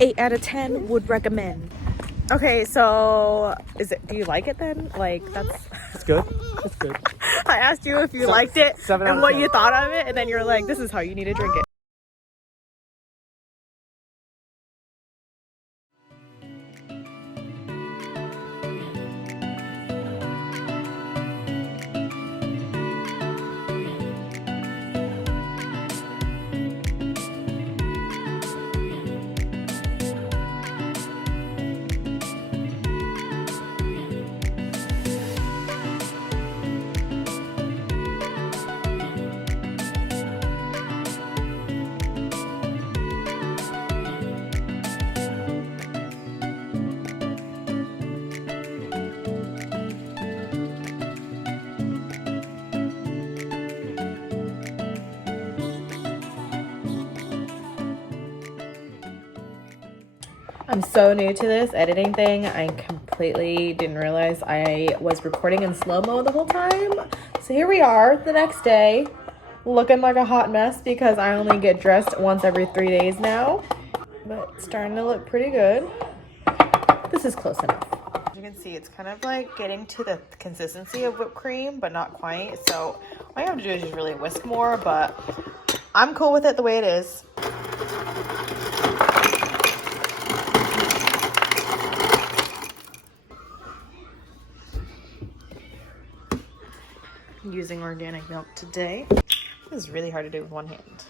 8 out of 10 would recommend. Okay, so do you like it then? Like, It's good. It's good. I asked you if you liked it 7 out and of what 10. you thought of it, and then you're like, this is how you need to drink it. I'm so new to this editing thing. I completely didn't realize I was recording in slow-mo the whole time. So here we are the next day, looking like a hot mess because I only get dressed once every 3 days now. But it's starting to look pretty good. This is close enough. As you can see, it's kind of like getting to the consistency of whipped cream, but not quite. So all you have to do is just really whisk more, but I'm cool with it the way it is. Using organic milk today. This is really hard to do with one hand.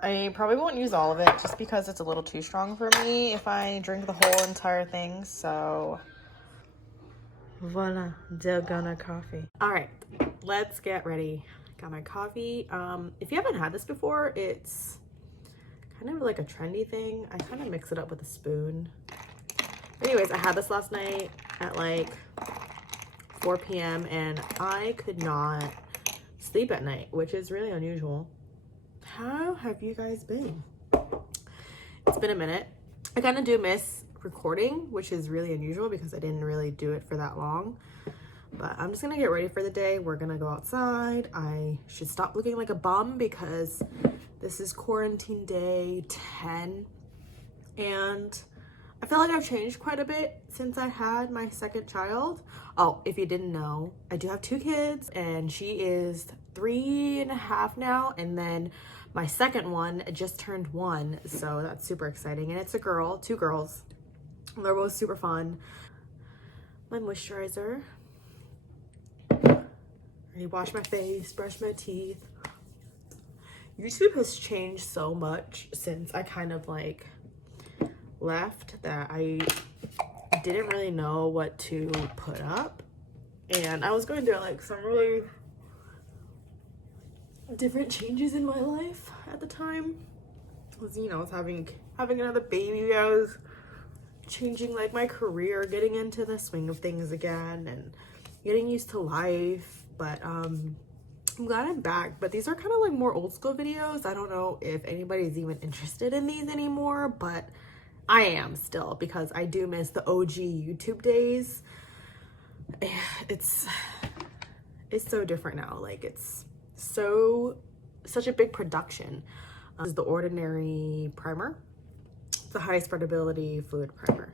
I probably won't use all of it just because it's a little too strong for me if I drink the whole entire thing. So voila, Dalgona coffee. All right, let's get ready. Got my coffee. If you haven't had this before, it's kind of like a trendy thing. I kind of mix it up with a spoon. Anyways, I had this last night at like 4 p.m. and I could not sleep at night, which is really unusual. How have you guys been? It's been a minute. I kind of do miss recording, which is really unusual because I didn't really do it for that long. But I'm just gonna get ready for the day. We're gonna go outside. I should stop looking like a bum because this is quarantine day 10. And I feel like I've changed quite a bit since I had my second child. Oh, if you didn't know, I do have 2 kids and she is 3.5 now. And then my second one just turned 1. So that's super exciting. And it's a girl, 2 girls. They're both super fun. My moisturizer. I wash my face, brush my teeth. YouTube has changed so much since I kind of like left that I didn't really know what to put up, and I was going through like some really different changes in my life at the time. I was having another baby. I was changing like my career, getting into the swing of things again and getting used to life. But I'm glad I'm back. But these are kind of like more old school videos. I don't know if anybody's even interested in these anymore, but I am still because I do miss the OG YouTube days. It's so different now. Like it's such a big production. This is the Ordinary primer. It's the high spreadability fluid primer.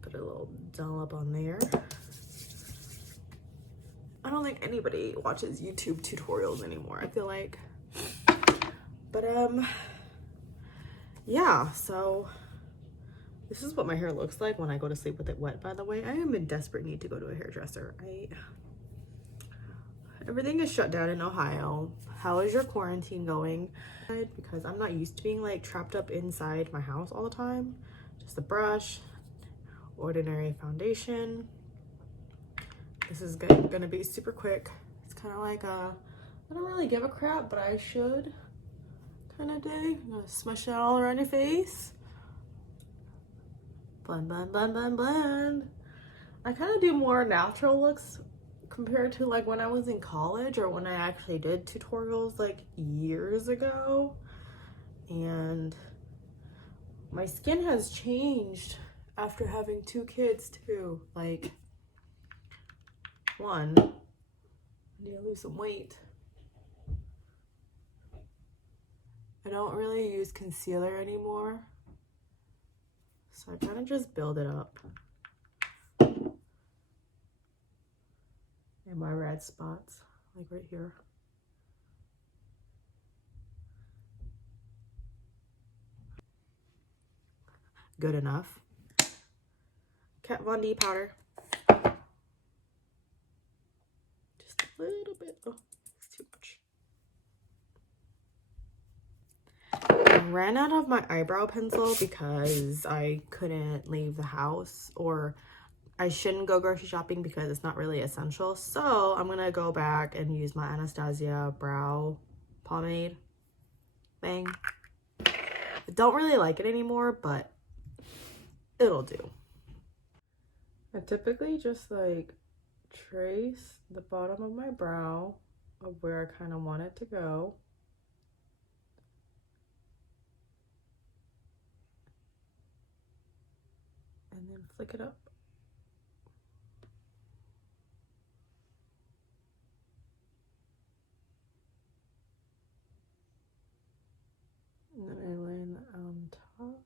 Put a little dollop on there. I don't think anybody watches YouTube tutorials anymore, I feel like. But yeah, so this is what my hair looks like when I go to sleep with it wet, by the way. I am in desperate need to go to a hairdresser. Everything is shut down in Ohio. How is your quarantine going? Because I'm not used to being like trapped up inside my house all the time. Just a brush, Ordinary foundation. This is gonna be super quick. It's kind of like I don't really give a crap, but I should kind of day. I'm gonna smush it all around your face. Blend, blend, blend, blend, blend. I kind of do more natural looks compared to like when I was in college or when I actually did tutorials like years ago. And my skin has changed after having 2 kids too. Like, one, I need to lose some weight. I don't really use concealer anymore, so I kind of just build it up. And my red spots, like right here. Good enough. Kat Von D powder. Just a little bit. Oh, it's too much. I ran out of my eyebrow pencil because I couldn't leave the house, or I shouldn't go grocery shopping because it's not really essential. So I'm gonna go back and use my Anastasia brow pomade thing. I don't really like it anymore, but it'll do. I typically just like trace the bottom of my brow of where I kind of want it to go. And then flick it up. And then I line that on top.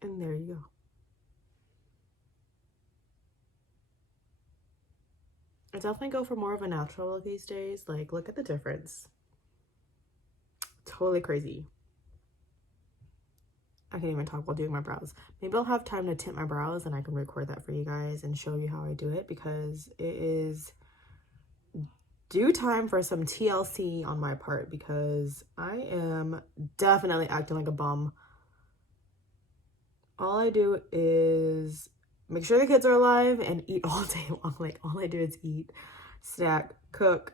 And there you go. I definitely go for more of a natural look these days. Like, look at the difference. Totally crazy. I can't even talk while doing my brows. Maybe I'll have time to tint my brows and I can record that for you guys and show you how I do it, because it is due time for some TLC on my part, because I am definitely acting like a bum. All I do is make sure the kids are alive and eat all day long. Like, all I do is eat, snack, cook,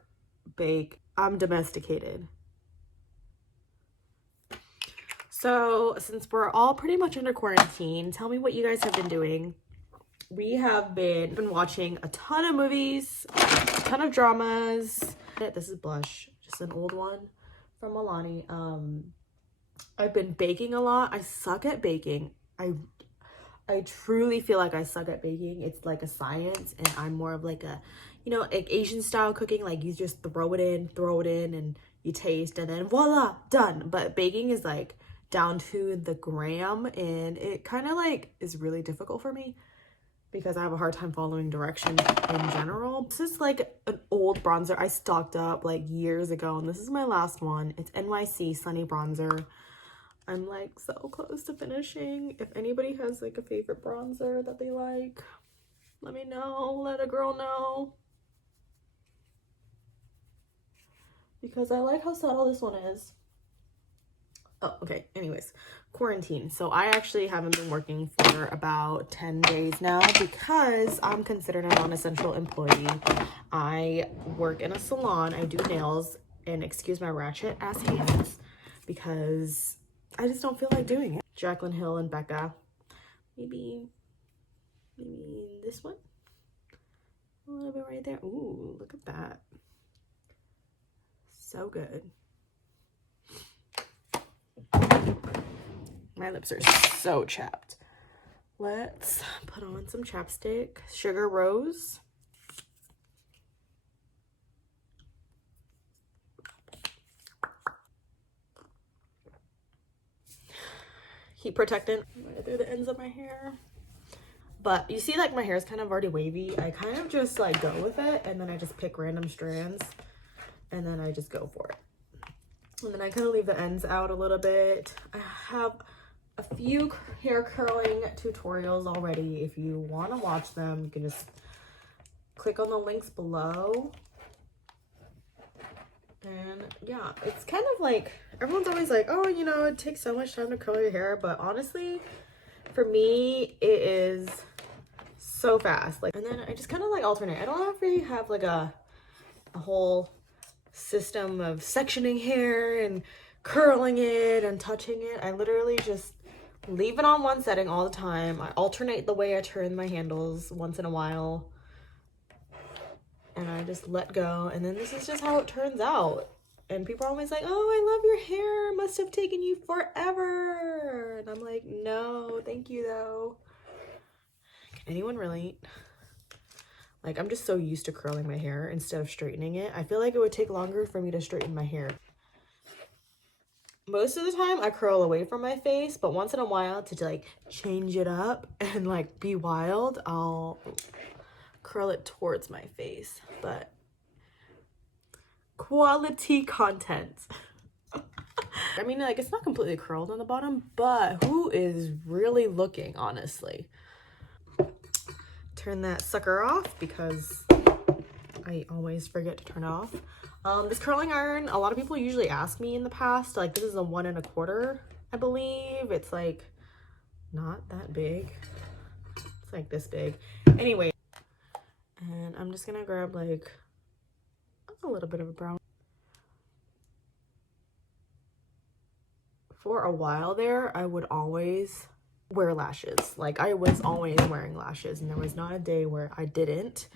bake. I'm domesticated. So since we're all pretty much under quarantine, tell me what you guys have been doing. We have been watching a ton of movies, a ton of dramas. This is blush, just an old one from Milani. I've been baking a lot. I suck at baking. I truly feel like I suck at baking. It's like a science, and I'm more of like a, you know, like Asian style cooking. Like, you just throw it in, and you taste, and then voila, done. But baking is like down to the gram, and it kind of like is really difficult for me because I have a hard time following directions in general. This is like an old bronzer I stocked up like years ago, and this is my last one. It's NYC Sunny Bronzer. I'm like so close to finishing. If anybody has like a favorite bronzer that they like, let me know. Let a girl know. Because I like how subtle this one is. Oh, okay. Anyways, quarantine. So I actually haven't been working for about 10 days now because I'm considered a non-essential employee. I work in a salon. I do nails, and excuse my ratchet ass hands because I just don't feel like doing it. Jaclyn Hill and Becca. Maybe this one? A little bit right there. Ooh, look at that. So good. My lips are so chapped. Let's put on some chapstick. Sugar Rose. Heat protectant. Right through the ends of my hair. But you see, like, my hair is kind of already wavy. I kind of just like go with it, and then I just pick random strands, and then I just go for it. And then I kind of leave the ends out a little bit. I have a few hair curling tutorials already. If you want to watch them, you can just click on the links below. And yeah, it's kind of like, everyone's always like, oh, you know, it takes so much time to curl your hair, but honestly, for me, it is so fast. Like, and then I just kind of like alternate. I don't really have like a whole system of sectioning hair and curling it and touching it. I literally just leave it on one setting all the time. I alternate the way I turn my handles once in a while. And I just let go. And then this is just how it turns out. And people are always like, oh, I love your hair. It must have taken you forever. And I'm like, no, thank you though. Can anyone relate? Like, I'm just so used to curling my hair instead of straightening it. I feel like it would take longer for me to straighten my hair. Most of the time I curl away from my face, but once in a while to like change it up and like be wild, I'll curl it towards my face. But quality content. I mean, like, it's not completely curled on the bottom, but who is really looking, honestly? Turn that sucker off because I always forget to turn it off. This curling iron, a lot of people usually ask me in the past, like, this is a 1 1/4, I believe. It's like not that big. It's like this big. Anyway, and I'm just gonna grab like a little bit of a brown. For a while there, I would always wear lashes. Like, I was always wearing lashes, and there was not a day where I didn't.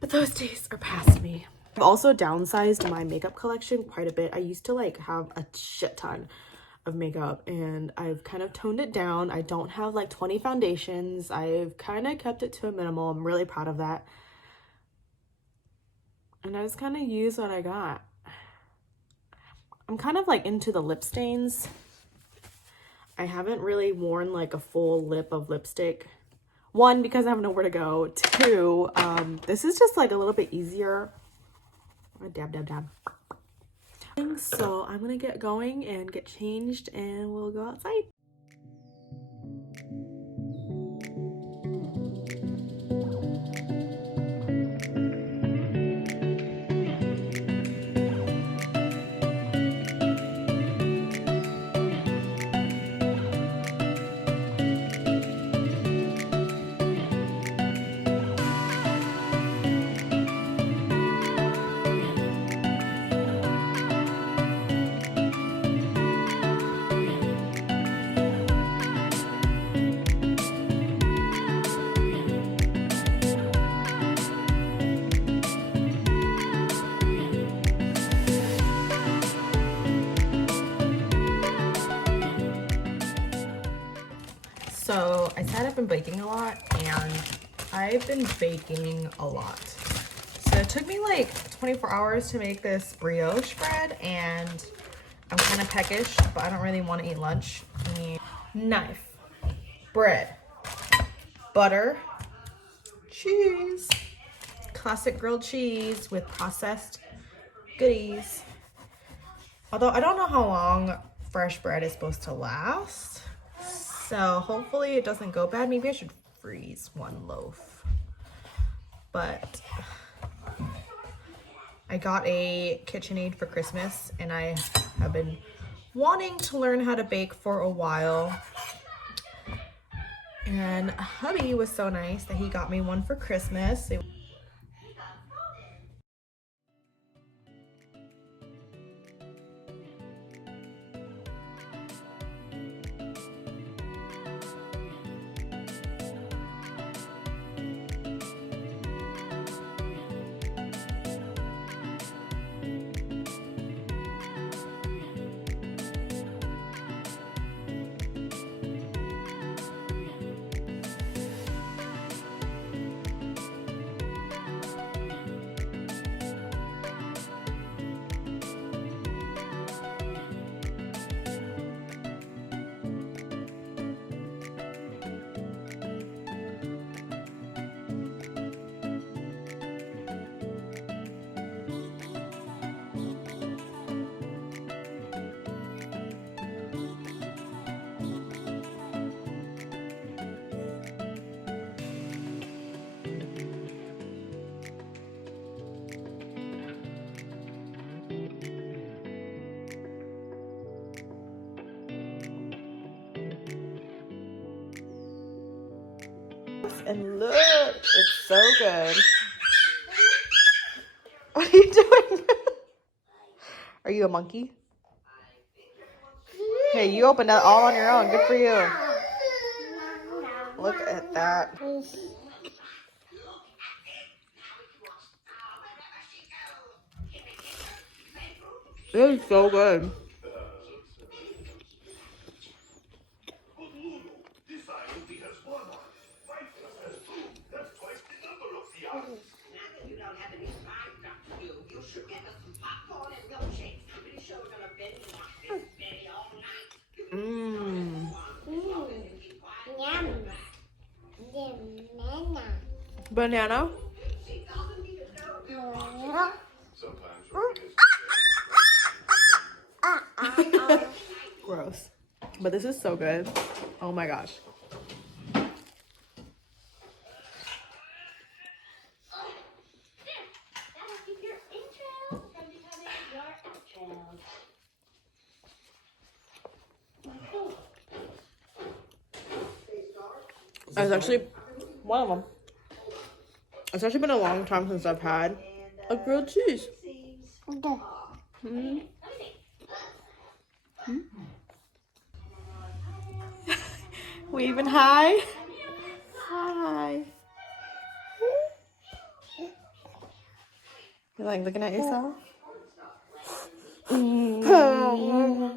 But those days are past me. I've also downsized my makeup collection quite a bit. I used to like have a shit ton of makeup, and I've kind of toned it down. I don't have like 20 foundations. I've kind of kept it to a minimal. I'm really proud of that. And I just kind of use what I got. I'm kind of like into the lip stains. I haven't really worn like a full lip of lipstick. 1, because I have nowhere to go. 2, this is just like a little bit easier. Dab, dab, dab. So I'm gonna get going and get changed and we'll go outside. So I said I've been baking a lot, and I've been baking a lot. So it took me like 24 hours to make this brioche bread, and I'm kind of peckish, but I don't really want to eat lunch. I need knife, bread, butter, cheese, classic grilled cheese with processed goodies. Although I don't know how long fresh bread is supposed to last. So hopefully it doesn't go bad. Maybe I should freeze 1 loaf. But I got a KitchenAid for Christmas, and I have been wanting to learn how to bake for a while. And hubby was so nice that he got me one for Christmas. And look, it's so good. What are you doing? Are you a monkey? Hey, you opened that all on your own. Good for you. Look at that. This is so good. Mmm. Banana. Gross. But this is so good. Oh my gosh. It's actually one of them. It's actually been a long time since I've had a grilled cheese. Mm. Mm. Waving hi. Hi. You like looking at yourself? Mm.